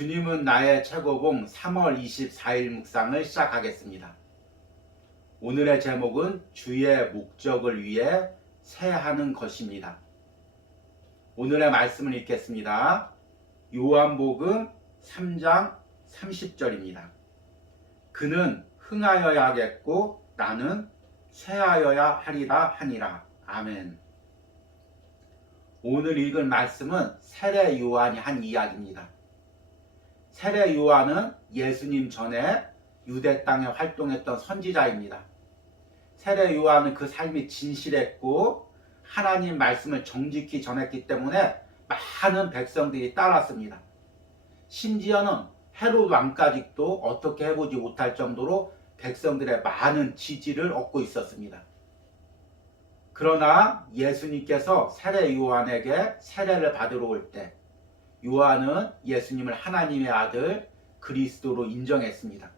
주님은 나의 최고봉 3월 24일 묵상을 시작하겠습니다. 오늘의 제목은 주의 목적을 위해 새하는 것입니다. 오늘의 말씀을 읽겠습니다. 요한복음 3장 30절입니다. 그는 흥하여야 하겠고 나는 쇠하여야 하리라 하니라. 아멘. 오늘 읽은 말씀은 세례 요한이 한 이야기입니다. 세례 요한은 예수님 전에 유대 땅에 활동했던 선지자입니다. 세례 요한은 그 삶이 진실했고 하나님 말씀을 정직히 전했기 때문에 많은 백성들이 따랐습니다. 심지어는 헤롯 왕까지도 어떻게 해보지 못할 정도로 백성들의 많은 지지를 얻고 있었습니다. 그러나 예수님께서 세례 요한에게 세례를 받으러 올 때 요한은 예수님을 하나님의 아들 그리스도로 인정했습니다.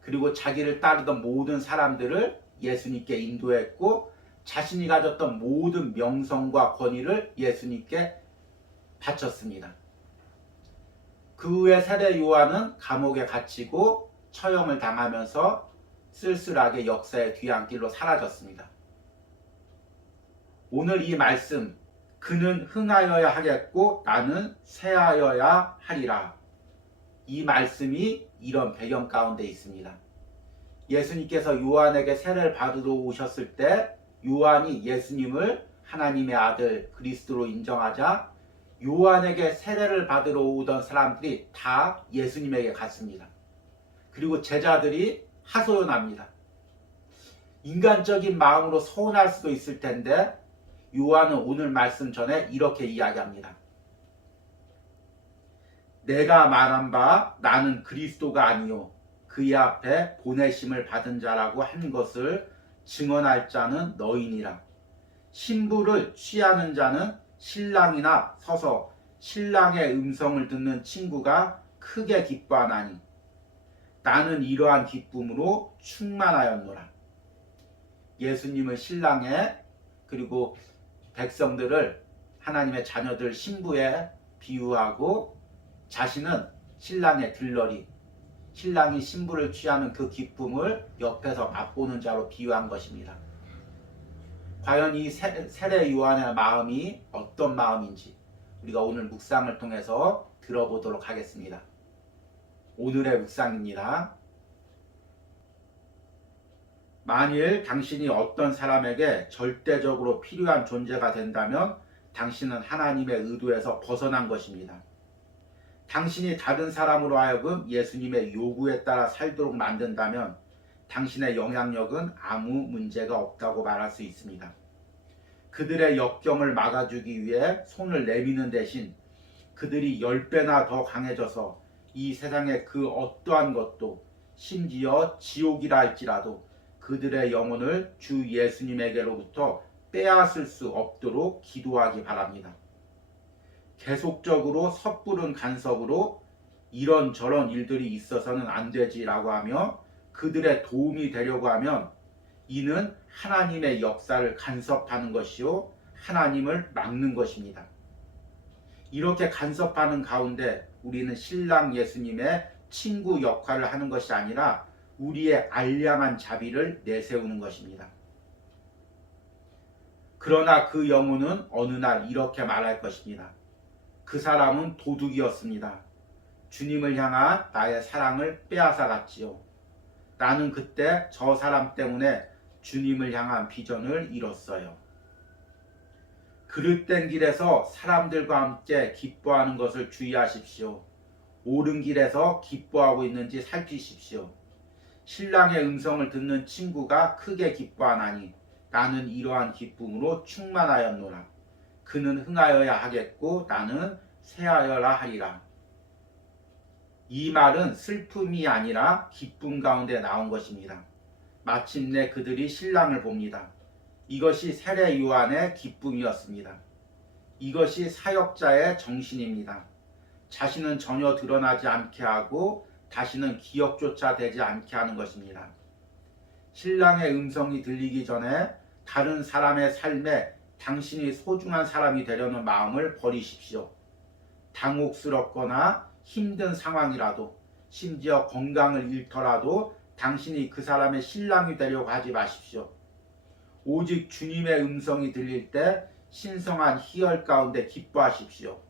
그리고 자기를 따르던 모든 사람들을 예수님께 인도했고 자신이 가졌던 모든 명성과 권위를 예수님께 바쳤습니다. 그 후에 세례 요한은 감옥에 갇히고 처형을 당하면서 쓸쓸하게 역사의 뒤안길로 사라졌습니다. 오늘 이 말씀, 그는 흥하여야 하겠고 나는 쇠하여야 하리라. 이 말씀이 이런 배경 가운데 있습니다. 예수님께서 요한에게 세례를 받으러 오셨을 때 요한이 예수님을 하나님의 아들 그리스도로 인정하자 요한에게 세례를 받으러 오던 사람들이 다 예수님에게 갔습니다. 그리고 제자들이 하소연합니다. 인간적인 마음으로 서운할 수도 있을 텐데 요한은 오늘 말씀 전에 이렇게 이야기합니다. 내가 말한 바 나는 그리스도가 아니요 그의 앞에 보내심을 받은 자라고 한 것을 증언할 자는 너희니라. 신부를 취하는 자는 신랑이나 서서 신랑의 음성을 듣는 친구가 크게 기뻐하나니 나는 이러한 기쁨으로 충만하였노라. 예수님은 신랑에 그리고 백성들을 하나님의 자녀들 신부에 비유하고 자신은 신랑의 들러리, 신랑이 신부를 취하는 그 기쁨을 옆에서 맛보는 자로 비유한 것입니다. 과연 이 세례 요한의 마음이 어떤 마음인지 우리가 오늘 묵상을 통해서 들어보도록 하겠습니다. 오늘의 묵상입니다. 만일 당신이 어떤 사람에게 절대적으로 필요한 존재가 된다면 당신은 하나님의 의도에서 벗어난 것입니다. 당신이 다른 사람으로 하여금 예수님의 요구에 따라 살도록 만든다면 당신의 영향력은 아무 문제가 없다고 말할 수 있습니다. 그들의 역경을 막아주기 위해 손을 내미는 대신 그들이 10배나 더 강해져서 이 세상의 그 어떠한 것도 심지어 지옥이라 할지라도 그들의 영혼을 주 예수님에게로부터 빼앗을 수 없도록 기도하기 바랍니다. 계속적으로 섣부른 간섭으로 이런저런 일들이 있어서는 안 되지라고 하며 그들의 도움이 되려고 하면 이는 하나님의 역사를 간섭하는 것이요 하나님을 막는 것입니다. 이렇게 간섭하는 가운데 우리는 신랑 예수님의 친구 역할을 하는 것이 아니라 우리의 알량한 자비를 내세우는 것입니다. 그러나 그 영혼은 어느 날 이렇게 말할 것입니다. 그 사람은 도둑이었습니다. 주님을 향한 나의 사랑을 빼앗아 갔지요. 나는 그때 저 사람 때문에 주님을 향한 비전을 잃었어요. 그릇된 길에서 사람들과 함께 기뻐하는 것을 주의하십시오. 옳은 길에서 기뻐하고 있는지 살피십시오. 신랑의 음성을 듣는 친구가 크게 기뻐하나니 나는 이러한 기쁨으로 충만하였노라. 그는 흥하여야 하겠고 나는 쇠하여라 하리라. 이 말은 슬픔이 아니라 기쁨 가운데 나온 것입니다. 마침내 그들이 신랑을 봅니다. 이것이 세례 요한의 기쁨이었습니다. 이것이 사역자의 정신입니다. 자신은 전혀 드러나지 않게 하고 다시는 기억조차 되지 않게 하는 것입니다. 신랑의 음성이 들리기 전에 다른 사람의 삶에 당신이 소중한 사람이 되려는 마음을 버리십시오. 당혹스럽거나 힘든 상황이라도 심지어 건강을 잃더라도 당신이 그 사람의 신랑이 되려고 하지 마십시오. 오직 주님의 음성이 들릴 때 신성한 희열 가운데 기뻐하십시오.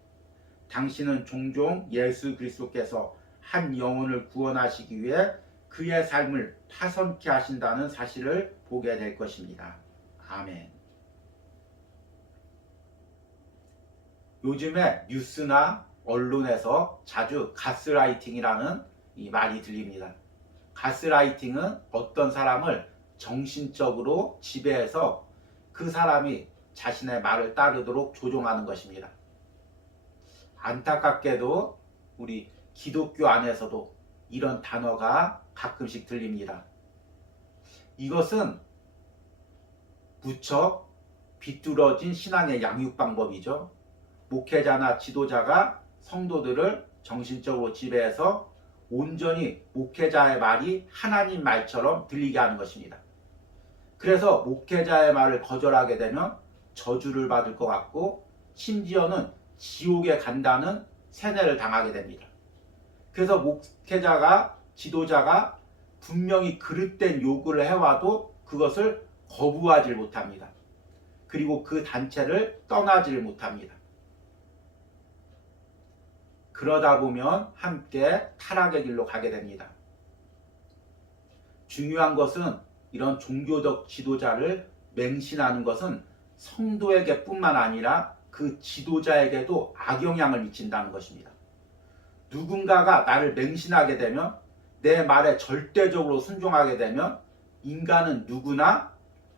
당신은 종종 예수 그리스도께서 한 영혼을 구원하시기 위해 그의 삶을 파선케 하신다는 사실을 보게 될 것입니다. 아멘. 요즘에 뉴스나 언론에서 자주 가스라이팅이라는 이 말이 들립니다. 가스라이팅은 어떤 사람을 정신적으로 지배해서 그 사람이 자신의 말을 따르도록 조종하는 것입니다. 안타깝게도 우리 기독교 안에서도 이런 단어가 가끔씩 들립니다. 이것은 무척 비뚤어진 신앙의 양육 방법이죠. 목회자나 지도자가 성도들을 정신적으로 지배해서 온전히 목회자의 말이 하나님 말처럼 들리게 하는 것입니다. 그래서 목회자의 말을 거절하게 되면 저주를 받을 것 같고 심지어는 지옥에 간다는 세뇌를 당하게 됩니다. 그래서 목회자가 지도자가 분명히 그릇된 요구를 해와도 그것을 거부하지 못합니다. 그리고 그 단체를 떠나지를 못합니다. 그러다 보면 함께 타락의 길로 가게 됩니다. 중요한 것은 이런 종교적 지도자를 맹신하는 것은 성도에게 뿐만 아니라 그 지도자에게도 악영향을 미친다는 것입니다. 누군가가 나를 맹신하게 되면, 내 말에 절대적으로 순종하게 되면 인간은 누구나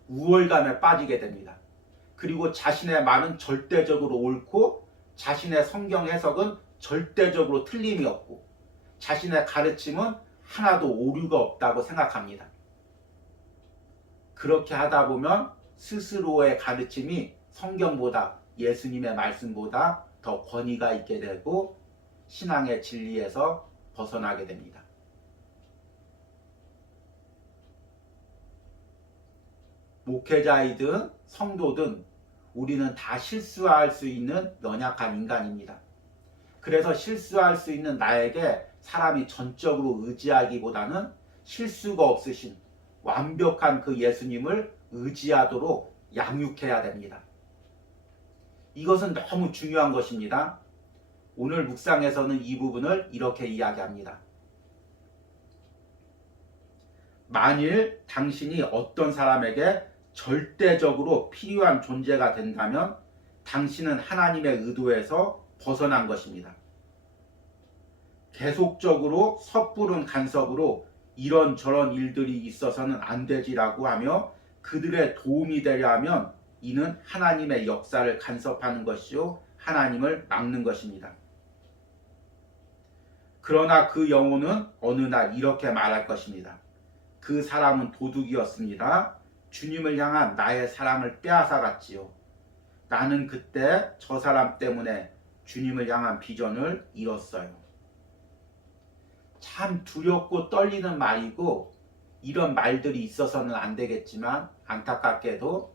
우월감에 빠지게 됩니다. 그리고 자신의 말은 절대적으로 옳고 자신의 성경 해석은 절대적으로 틀림이 없고 자신의 가르침은 하나도 오류가 없다고 생각합니다. 그렇게 하다 보면 스스로의 가르침이 성경보다, 예수님의 말씀보다 더 권위가 있게 되고 신앙의 진리에서 벗어나게 됩니다. 목회자이든 성도든 우리는 다 실수할 수 있는 연약한 인간입니다. 그래서 실수할 수 있는 나에게 사람이 전적으로 의지하기보다는 실수가 없으신 완벽한 그 예수님을 의지하도록 양육해야 됩니다. 이것은 너무 중요한 것입니다. 오늘 묵상에서는 이 부분을 이렇게 이야기합니다. 만일 당신이 어떤 사람에게 절대적으로 필요한 존재가 된다면 당신은 하나님의 의도에서 벗어난 것입니다. 계속적으로 섣부른 간섭으로 이런저런 일들이 있어서는 안 되지라고 하며 그들의 도움이 되려 하면 이는 하나님의 역사를 간섭하는 것이요 하나님을 막는 것입니다. 그러나 그 영혼은 어느 날 이렇게 말할 것입니다. 그 사람은 도둑이었습니다. 주님을 향한 나의 사랑을 빼앗아갔지요. 나는 그때 저 사람 때문에 주님을 향한 비전을 잃었어요. 참 두렵고 떨리는 말이고 이런 말들이 있어서는 안 되겠지만 안타깝게도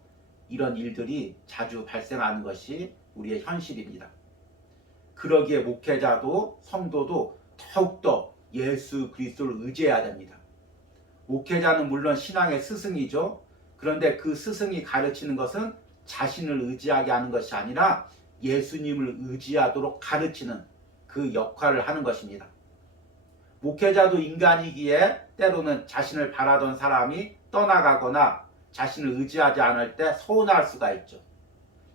이런 일들이 자주 발생하는 것이 우리의 현실입니다. 그러기에 목회자도 성도도 더욱더 예수 그리스도를 의지해야 됩니다. 목회자는 물론 신앙의 스승이죠. 그런데 그 스승이 가르치는 것은 자신을 의지하게 하는 것이 아니라 예수님을 의지하도록 가르치는 그 역할을 하는 것입니다. 목회자도 인간이기에 때로는 자신을 바라던 사람이 떠나가거나 자신을 의지하지 않을 때 서운할 수가 있죠.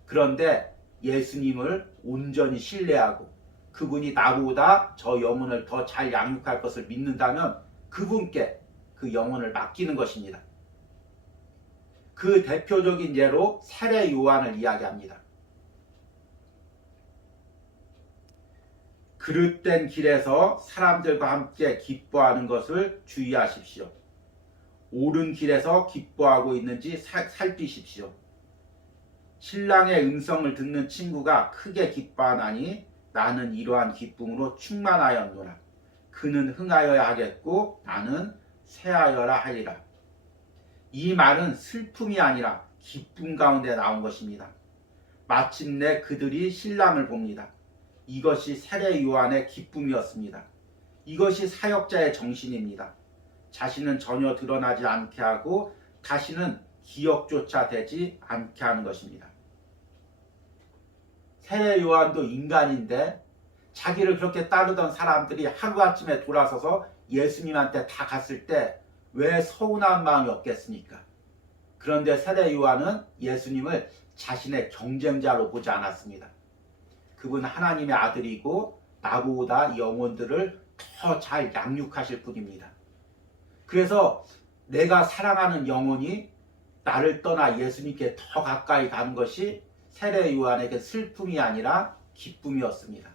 그런데 예수님을 온전히 신뢰하고 그분이 나보다 저 영혼을 더 잘 양육할 것을 믿는다면 그분께 그 영혼을 맡기는 것입니다. 그 대표적인 예로 세례 요한을 이야기합니다. 그릇된 길에서 사람들과 함께 기뻐하는 것을 주의하십시오. 옳은 길에서 기뻐하고 있는지 살피십시오. 신랑의 음성을 듣는 친구가 크게 기뻐하나니 나는 이러한 기쁨으로 충만하였노라. 그는 흥하여야 하겠고 나는 쇠하여라 하리라. 이 말은 슬픔이 아니라 기쁨 가운데 나온 것입니다. 마침내 그들이 신랑을 봅니다. 이것이 세례 요한의 기쁨이었습니다. 이것이 사역자의 정신입니다. 자신은 전혀 드러나지 않게 하고 다시는 기억조차 되지 않게 하는 것입니다. 세례 요한도 인간인데 자기를 그렇게 따르던 사람들이 하루아침에 돌아서서 예수님한테 다 갔을 때 왜 서운한 마음이 없겠습니까? 그런데 세례 요한은 예수님을 자신의 경쟁자로 보지 않았습니다. 그분 하나님의 아들이고 나보다 영혼들을 더 잘 양육하실 분입니다. 그래서 내가 사랑하는 영혼이 나를 떠나 예수님께 더 가까이 가는 것이 세례 요한에게 슬픔이 아니라 기쁨이었습니다.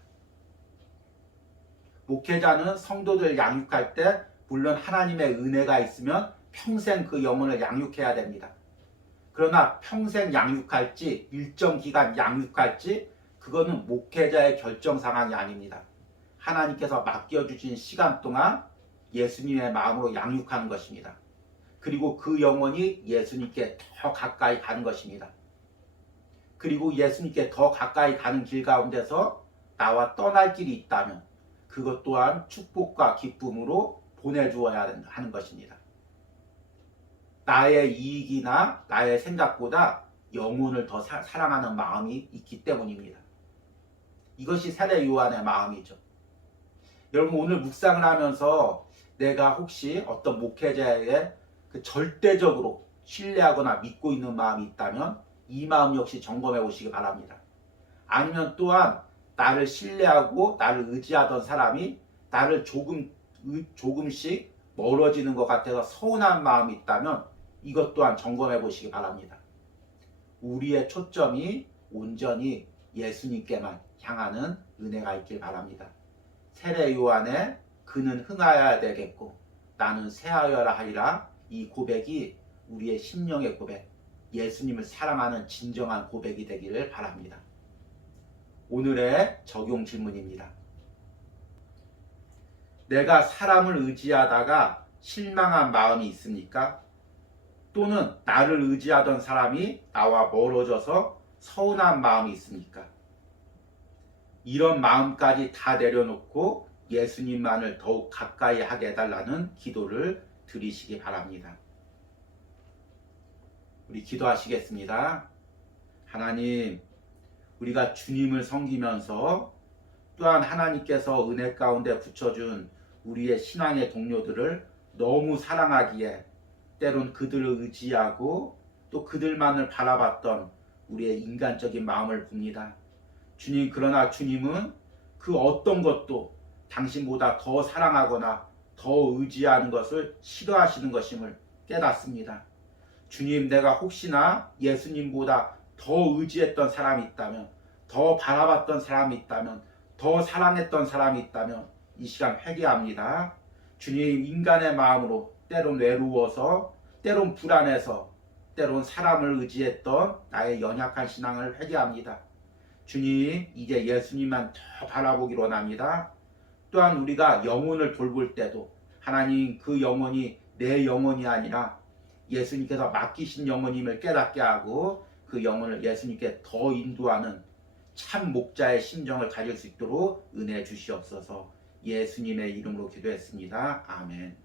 목회자는 성도들 양육할 때 물론 하나님의 은혜가 있으면 평생 그 영혼을 양육해야 됩니다. 그러나 평생 양육할지 일정 기간 양육할지 그거는 목회자의 결정 사항이 아닙니다. 하나님께서 맡겨주신 시간 동안 예수님의 마음으로 양육하는 것입니다. 그리고 그 영혼이 예수님께 더 가까이 가는 것입니다. 그리고 예수님께 더 가까이 가는 길 가운데서 나와 떠날 길이 있다면 그것 또한 축복과 기쁨으로 보내주어야 하는 것입니다. 나의 이익이나 나의 생각보다 영혼을 더 사랑하는 마음이 있기 때문입니다. 이것이 세례 요한의 마음이죠. 여러분 오늘 묵상을 하면서 내가 혹시 어떤 목회자에게 절대적으로 신뢰하거나 믿고 있는 마음이 있다면 이 마음 역시 점검해 보시기 바랍니다. 아니면 또한 나를 신뢰하고 나를 의지하던 사람이 나를 조금씩 멀어지는 것 같아서 서운한 마음이 있다면 이것 또한 점검해 보시기 바랍니다. 우리의 초점이 온전히 예수님께만 향하는 은혜가 있길 바랍니다. 세례 요한의 그는 흥하여야 되겠고 나는 쇠하여라 하리라, 이 고백이 우리의 심령의 고백, 예수님을 사랑하는 진정한 고백이 되기를 바랍니다. 오늘의 적용 질문입니다. 내가 사람을 의지하다가 실망한 마음이 있습니까? 또는 나를 의지하던 사람이 나와 멀어져서 서운한 마음이 있습니까? 이런 마음까지 다 내려놓고 예수님만을 더욱 가까이 하게 해달라는 기도를 드리시기 바랍니다. 우리 기도하시겠습니다. 하나님, 우리가 주님을 섬기면서 또한 하나님께서 은혜 가운데 붙여준 우리의 신앙의 동료들을 너무 사랑하기에 때론 그들을 의지하고 또 그들만을 바라봤던 우리의 인간적인 마음을 봅니다. 주님, 그러나 주님은 그 어떤 것도 당신보다 더 사랑하거나 더 의지하는 것을 싫어하시는 것임을 깨닫습니다. 주님, 내가 혹시나 예수님보다 더 의지했던 사람이 있다면, 더 바라봤던 사람이 있다면, 더 사랑했던 사람이 있다면 이 시간 회개합니다. 주님, 인간의 마음으로 때론 외로워서, 때론 불안해서, 때론 사람을 의지했던 나의 연약한 신앙을 회개합니다. 주님, 이제 예수님만 더 바라보기로 원합니다. 또한 우리가 영혼을 돌볼 때도 하나님, 그 영혼이 내 영혼이 아니라 예수님께서 맡기신 영혼임을 깨닫게 하고 그 영혼을 예수님께 더 인도하는 참 목자의 심정을 가질 수 있도록 은혜 주시옵소서. 예수님의 이름으로 기도했습니다. 아멘.